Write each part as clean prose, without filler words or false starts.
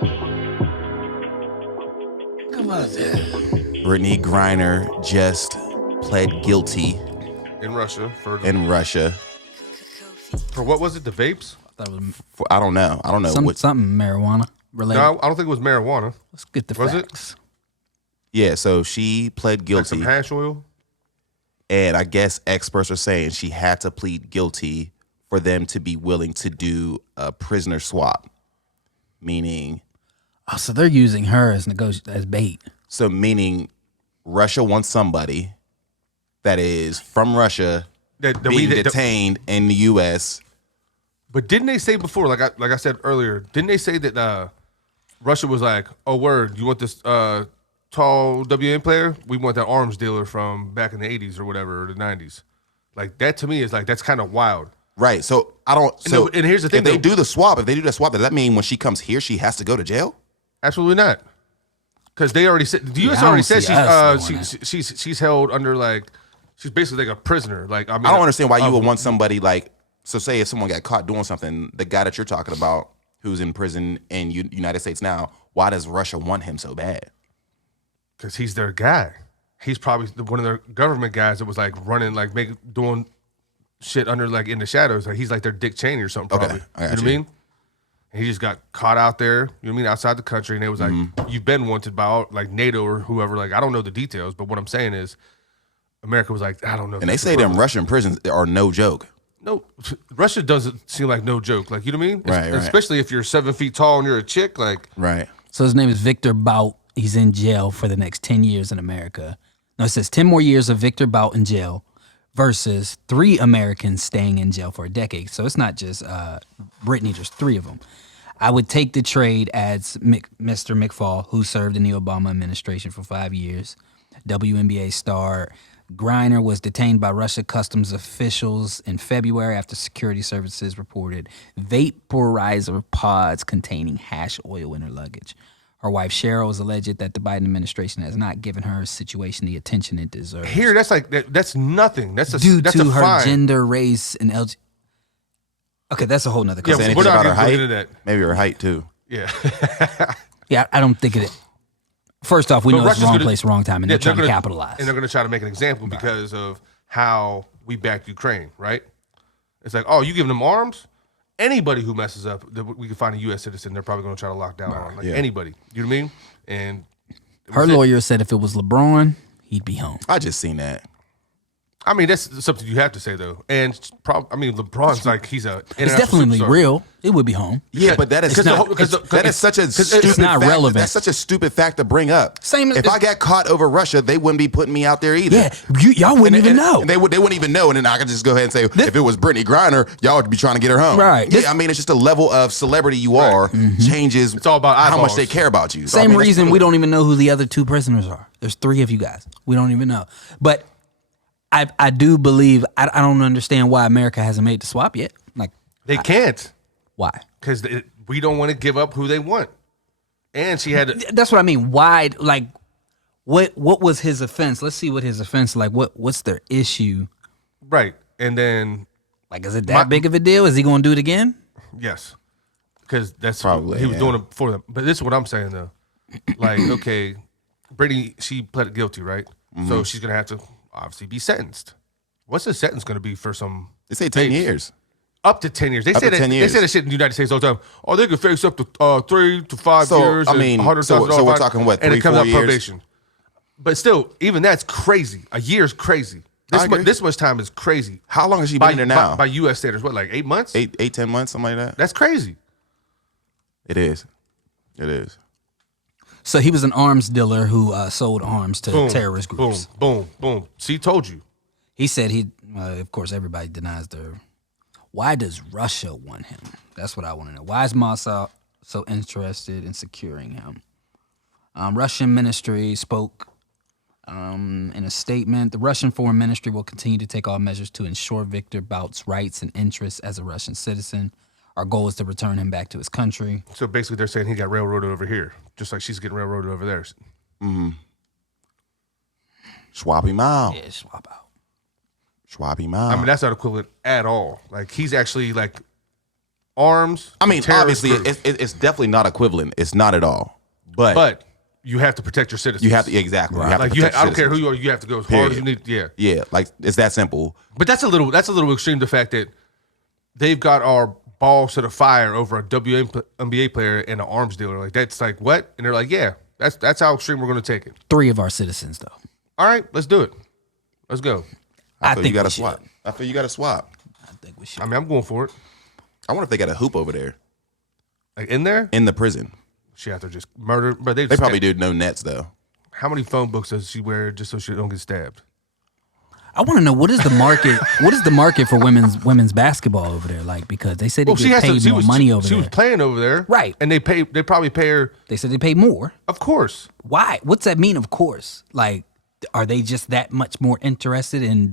Come on there. Brittney Griner just pled guilty In Russia. For what was it? The vapes? I don't know. Something marijuana related. No, I don't think it was marijuana. Let's get the Was facts. Yeah, so she pled Like guilty. some hash oil? And I guess experts are saying she had to plead guilty for them to be willing to do a prisoner swap, meaning. Oh, so they're using her as bait. So meaning, Russia wants somebody that is from Russia being detained in the U.S. But didn't they say before, like I said earlier, didn't they say that Russia was like, oh word, you want this tall WNBA player? We want that arms dealer from back in the 80s or whatever, or the 90s. Like that to me is like, that's kind of wild. Right. So I don't. So and here's the thing: if they do the swap, does that mean when she comes here, she has to go to jail? Absolutely not. Because they already said the U.S. already said she's held under like she's basically like a prisoner. Like I don't understand why you would want somebody like. So say if someone got caught doing something, the guy that you're talking about who's in prison in United States now, why does Russia want him so bad? Because he's their guy. He's probably one of their government guys that was like running, like doing shit under like in the shadows. Like he's like their Dick Cheney or something. Probably. Okay, You know what I mean? And he just got caught out there. You know what I mean? Outside the country, and they was like, "You've been wanted by like NATO or whoever." Like I don't know the details, but what I'm saying is, America was like, "I don't know." And they say them Russian prisons are no joke. No, Russia doesn't seem like no joke. Like you know what I mean? Right. Especially if you're 7 feet tall and you're a chick. Like right. So his name is Victor Bout. He's in jail for the next 10 years in America. No, it says 10 more years of Victor Bout in jail versus 3 Americans staying in jail for a decade. So it's not just Brittney, there's 3 of them. I would take the trade as Mr. McFall, who served in the Obama administration for 5 years, WNBA star. Griner was detained by Russia customs officials in February after security services reported vaporizer pods containing hash oil in her luggage. Her wife Cheryl was alleged that the Biden administration has not given her situation the attention it deserves. Here, that's nothing. That's due that's to a her fine. gender, race, and LG. Okay, that's a whole nother Yeah, conversation. we're not about her getting height. into that. Maybe her height too. Yeah. Yeah, I don't think it. First off, we know it's Russia's wrong gonna- place, wrong time, and Yeah, they're trying to gonna- capitalize. And they're going to try to make an example because of how we backed Ukraine, right? It's like, oh, you giving them arms? Anybody who messes up, we can find a U.S. citizen, they're probably going to try to lock down on. Like anybody. You know what I mean? And her lawyer said if it was LeBron, he'd be home. I just seen that. I mean, that's something you have to say, though. And LeBron's like, he's a It's definitely real. It would be home. Yeah, but that is that is such a stupid it's not fact. relevant. That's such a stupid fact to bring up. Same as- if I got caught over Russia, they wouldn't be putting me out there either. Yeah, y'all wouldn't even know. And they wouldn't even know. And then I could just go ahead and say, if it was Brittney Griner, y'all would be trying to get her home. Right. Yeah, I mean, it's just a level of celebrity you are changes. It's all about how much eyeballs. they care about you. So, Same I mean, that's reason cool. we don't even know who the other 2 prisoners are. There's 3 of you guys. We don't even know. But I do believe, I don't understand why America hasn't made the swap yet. Like, They can't why? because we don't want to give up who they want. And she had to. That's what I mean. Why? Like, what was his offense? Let's see what his offense like. What's their issue? Right. And then, Like, is it that big of a deal? Is he going to do it again? yes. Because that's Probably, he was yeah. doing it for them. But this is what I'm saying, though. Like, okay, Brittney, she pled guilty, right? So she's going to have to obviously be sentenced. What's the sentence going to be for some? They say 10 years. Up to 10 years. They Up say to that 10 they years. say that shit in the United States all the time. Oh, they could face up to 3 to 5 So, years. I mean, and $100,000 so we're fine, talking, what, and 3, it comes 4 out years? probation. But still, even that's crazy. A year's crazy. I agree. This much time is crazy. How long has she been in there now? By U.S. standards, what, like 8 months? 10 months, something like that? That's crazy. It is. It is. So he was an arms dealer who sold arms to terrorist groups. Boom, boom. See, told you. He said of course, everybody denies their. Why does Russia want him? That's what I want to know. Why is Mossad so interested in securing him? Russian ministry spoke in a statement. The Russian Foreign Ministry will continue to take all measures to ensure Victor Bout's rights and interests as a Russian citizen. Our goal is to return him back to his country. So basically, they're saying he got railroaded over here, just like she's getting railroaded over there. Swap him out. Yeah, swap out. Swap him out. I mean, that's not equivalent at all. Like, he's actually, like, arms. I mean, terrorist obviously, group. it's definitely not equivalent. It's not at all. But you have to protect your citizens. you have to exactly. Right. You have Like to protect I don't care who citizens. you are. You have to go as Period. hard as you need. Yeah. Yeah, like it's that simple. But that's a little extreme. The fact that they've got our balls to the fire over a WNBA player and an arms dealer. Like that's like what? And they're like, yeah, that's how extreme we're going to take it. 3 of our citizens, though. All right, let's do it. Let's go. I feel think you got to we should. swap. I feel you got to swap. I think we should. I mean, I'm going for it. I wonder if they got a hoop over there Like in there, in the prison. she have to just murder. But They probably do no nets though. How many phone books does she wear just so she don't get stabbed? I want to know what is the market? What is the market for women's basketball over there like? Because they said they get paid more money over She there. was playing over there, Right. And they probably pay her. They said they pay more. Of course, Why? What's that mean? Of course. Like, are they just that much more interested in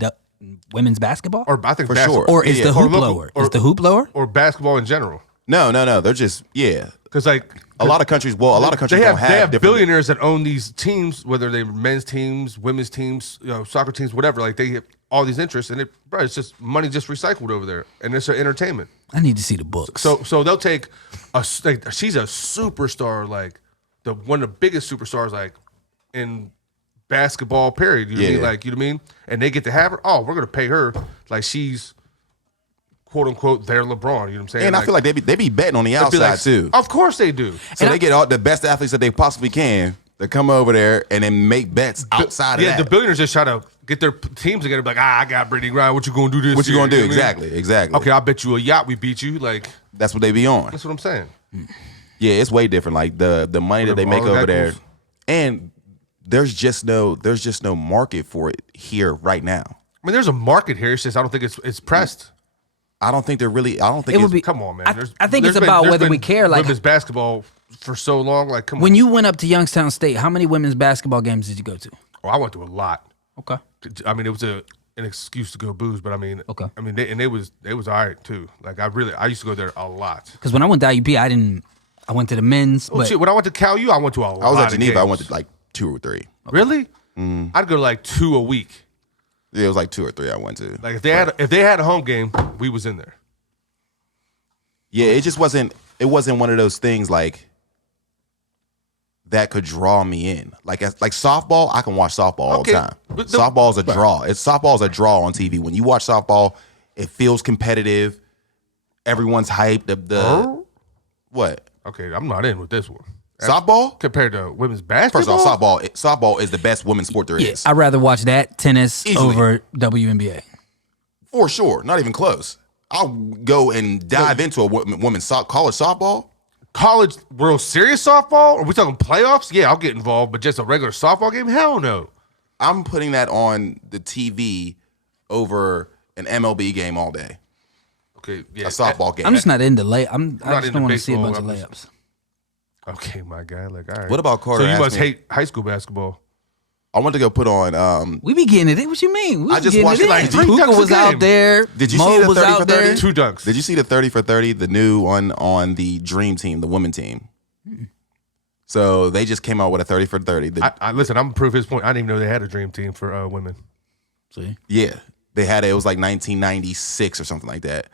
women's basketball? or I think For basketball, sure. Or is Yeah, the yeah. hoop local- lower? or- Is the hoop lower? or basketball in general. No. They're just Because like a lot of countries. Well, a lot of countries they don't have different. billionaires that own these teams, whether they're men's teams, women's teams, soccer teams, whatever. Like they have all these interests, and it's just money just recycled over there, and it's entertainment. I need to see the books. So they'll take she's a superstar, like one of the biggest superstars, like in basketball. Period. You know what I mean? Yeah. Like you know what I mean? And they get to have her. Oh, we're gonna pay her like she's quote unquote their LeBron. You know what I'm saying? And I feel like they be betting on the they'd be outside like, too. Of course they do. So they get all the best athletes that they possibly can to come over there and then make bets outside of Yeah, that. the billionaires just try to get their teams together. Be like, I got Brittney Griner. What you gonna do this? what you year? gonna do? know what I mean? Exactly. Okay, I'll bet you a yacht. We beat you. Like That's what they be on. that's what I'm saying. Yeah, it's way different. Like the money that they make All the over there, guys- and there's just no market for it here right now. I mean, there's a market here. It's just I don't think it's pressed. I don't think they're really. I don't think It would it's, be- Come on, man. I think it's about there's whether been we care, like- women's basketball for so long. Like, come When on. you went up to Youngstown State, how many women's basketball games did you go to? I went to a lot. Okay. I mean, it was an excuse to go booze, but I mean, Okay. I mean, they was all right too. Like, I used to go there a lot. Because when I went to IUP, I went to the men's. Oh but shit! When I went to Cal U, I went to a lot. I was at of Geneva. games. I went to like 2 or 3. Really? I'd go to like 2 a week. Yeah, it was like 2 or 3 I went to. Like if they had a home game, we was in there. Yeah, it just wasn't. It wasn't one of those things like that could draw me in. Like softball, I can watch softball all the Okay, time. but Softball's a draw. Softball's a draw on TV. When you watch softball, it feels competitive. Everyone's hyped. The what? Okay, I'm not in with this one. Softball? Compared to women's basketball. First off, softball is the best women's sport there yeah, is. I'd rather watch that tennis Easily. over WNBA. For sure. Not even close. I'll go and dive into a women's college softball. College World Series softball? Are we talking playoffs? Yeah, I'll get involved, but just a regular softball game? Hell no. I'm putting that on the TV over an MLB game all day. Okay, yeah. A softball game. I'm just not into I not just into don't want to see a baseball. bunch of I'm just- layups. Okay, my guy. Like, all right. What about Carter So you asked must me- hate high school basketball. I went to go put on. We be getting it. What you mean? We I be just getting watched it in. like 3 dunks Puka a was game. out there. Did you Mo see the was 30 out for there. 30? 2 dunks. Did you see the 30 for 30, the new one on the Dream Team, the women team? So they just came out with a 30 for 30. I listen, I'm gonna prove his point. I didn't even know they had a dream team for women. See, Yeah, they had it. It was like 1996 or something like that.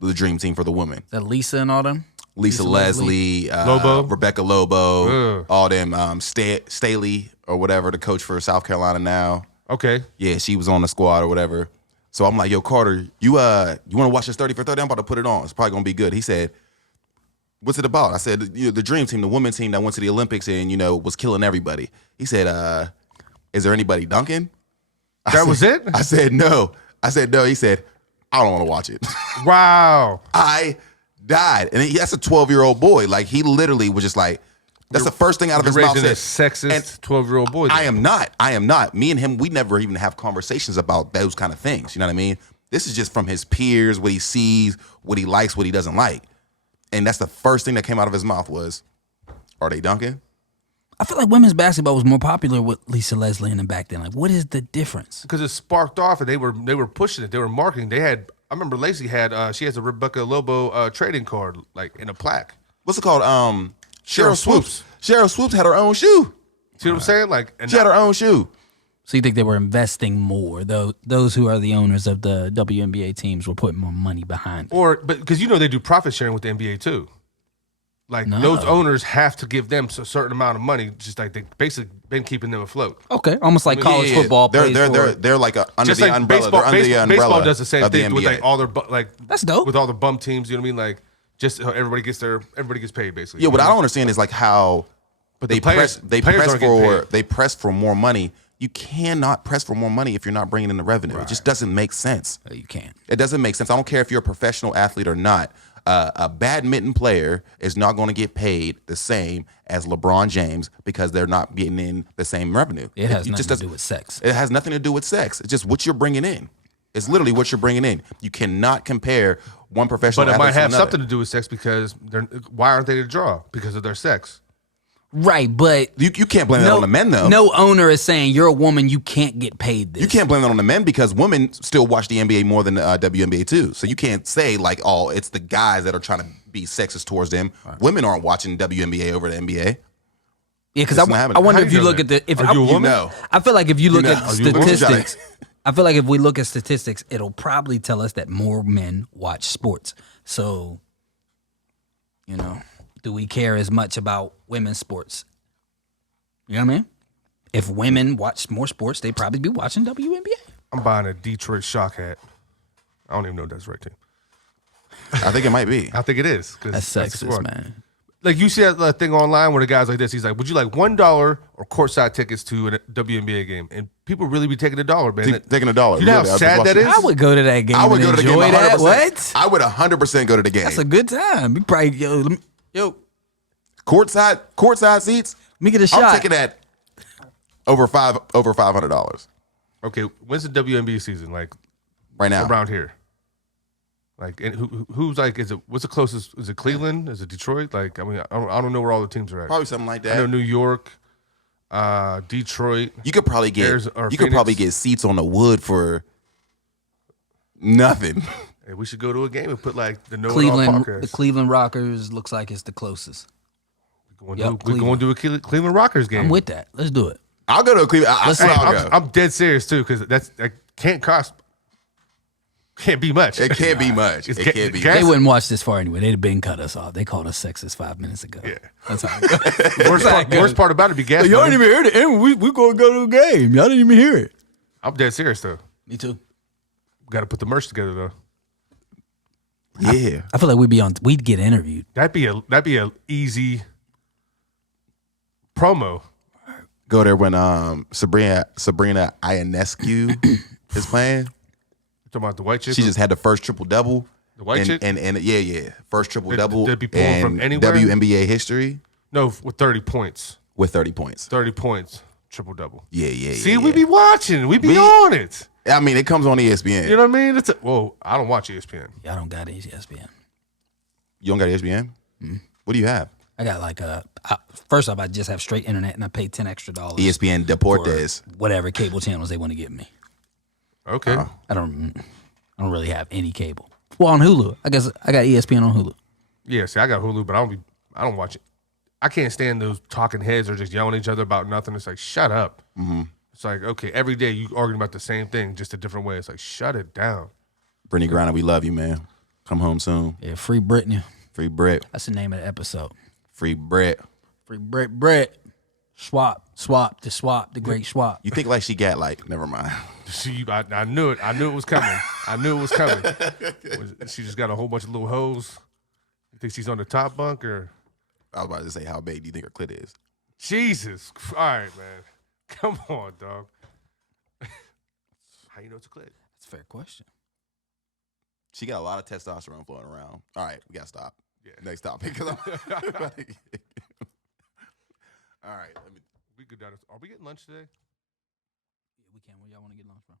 The Dream Team for the women. that Lisa and all them. Lisa Leslie, Lobo. Rebecca Lobo, Ugh. all them. Staley or whatever, the coach for South Carolina now. Okay. Yeah, she was on the squad or whatever. So I'm like, yo, Carter, you want to watch this 30 for 30? I'm about to put it on. It's probably gonna be good. He said, what's it about? I said, the Dream Team, the women's team that went to the Olympics and was killing everybody. He said, is there anybody dunking? That was it? I said no. He said, I don't want to watch it. Wow. I died. And that's a 12-year-old boy. Like, he literally was just like, that's the first thing out of You're his mouth. raising a Said, sexist 12-year-old boy. I am not. Me and him, we never even have conversations about those kind of things. You know what I mean? This is just from his peers, what he sees, what he likes, what he doesn't like. And that's the first thing that came out of his mouth was, are they dunking? I feel like women's basketball was more popular with Lisa Leslie and them back then. Like, what is the difference? Because it sparked off and they were pushing it. They were marketing. They had. I remember Lacey had. She has a Rebecca Lobo trading card, like in a plaque. What's it called? Cheryl Cheryl Swoops had her own shoe. See what I'm saying? Like, and She had her own shoe. So you think they were investing more? Though those who are the owners of the WNBA teams were putting more money behind it. But because they do profit sharing with the NBA too. Like those owners have to give them a certain amount of money, just like they basically been keeping them afloat. Okay, almost like college football. They're like under Just the like umbrella. baseball, They're under the umbrella. baseball does the same of the thing with NBA. like all their That's dope. with all the bum teams. You know what I mean? Like just how everybody gets paid basically. Yeah, what I don't understand is like how But they the players- players aren't getting paid. press for more money. You cannot press for more money if you're not bringing in the revenue. It just doesn't make sense. You can't. It doesn't make sense. I don't care if you're a professional athlete or not. A badminton player is not going to get paid the same as LeBron James because they're not getting in the same revenue. It has nothing just to doesn't- do with sex. It has nothing to do with sex. It's just what you're bringing in. It's literally what you're bringing in. You cannot compare one professional But it athlete might to have another. something to do with sex because why aren't they the draw? Because of their sex. Right, but You can't blame that on the men, though. No owner is saying you're a woman, you can't get paid this. You can't blame that on the men because women still watch the NBA more than WNBA too. So you can't say like, oh, it's the guys that are trying to be sexist towards them. Right. Women aren't watching WNBA over the NBA. Yeah, because It's I not happening. wonder How if you you know look that? at the. If Are you a I, woman? know. I feel like if you look know. at Are you a woman? statistics, I feel like if we look at statistics, it'll probably tell us that more men watch sports. So, do we care as much about women's sports? You know what I mean? If women watch more sports, they'd probably be watching WNBA. I'm buying a Detroit Shock hat. I don't even know if that's the right team. I think it might be. I think it is. That's the sexist, squad. man. Like you see that thing online where the guy's like this. He's like, "Would you like $1 or courtside tickets to a WNBA game?" And people really be taking $1, man. Taking $1. You know how Really, I was sad watching that it. is? I would go to that game. I would and go to the game. enjoy 100%. that. What? I would 100% go to the game. That's a good time. You probably yo. Courtside seats. Let me get a shot. I'm taking that over $500 Okay, when's the WNBA season? Like right now. around here? Like, and who's like? What's the closest? Is it Cleveland? Is it Detroit? Like, I mean, I don't know where all the teams are at. Probably something like I know that. New York, Detroit. You could probably get Phoenix. seats on the wood for nothing. Hey, we should go to a game and put like the Know It All podcast. The Cleveland Rockers looks like it's the closest. We're going to do a Cleveland Rockers game. I'm with that. Let's do it. I'll go to a Cleveland. I'll go. I'm dead serious too because that can't be much. It can't be much. It can't be. They wouldn't watch this far anyway. They'd have been cut us off. They called us sexist 5 minutes ago. Yeah. That's how it goes. Worst part about it be gas. Y'all money. didn't even hear it. And we gonna go to a game. Y'all didn't even hear it. I'm dead serious though. Me too. Got to put the merch together though. Yeah. I feel like we'd get interviewed. That'd be a easy promo. Go there when Sabrina Ionescu is playing. Talking about the white chick. She just had the first triple double. The white chick? And first triple double They'd be pulling from in anywhere? WNBA history No, with 30 points. with 30 points. 30 points, triple double. Yeah. See, we be watching. We be on it. I mean, it comes on ESPN. You know what I mean? Well, I don't watch ESPN. Y'all don't got ESPN. You don't got ESPN? What do you have? I got like first off, I just have straight internet and I pay $10 extra ESPN Deportes. for whatever cable channels they want to give me. Okay. I don't really have any cable. Well, on Hulu, I guess I got ESPN on Hulu. Yeah, see, I got Hulu, but I don't watch it. I can't stand those talking heads or just yelling at each other about nothing. It's like, shut up. Mm-hmm. It's like, okay, every day you arguing about the same thing, just a different way. It's like, shut it down. Brittney Griner, we love you, man. Come home soon. Yeah, free Brittney. Free Britt. That's the name of the episode. Free Britt. Free Britt. Swap, the great swap. You think like she got like, never mind. See, I knew it. I knew it was coming. I knew it was coming. She just got a whole bunch of little hoes. You think she's on the top bunk or? I was about to say, how big do you think her clit is? Jesus. All right, man. Come on, dog. How you know it's a clit? That's a fair question. She got a lot of testosterone flowing around. All right, we got to stop. Yeah. Next topic. All right. We go down. Are we getting lunch today? Yeah, we can. Where y'all want to get lunch from?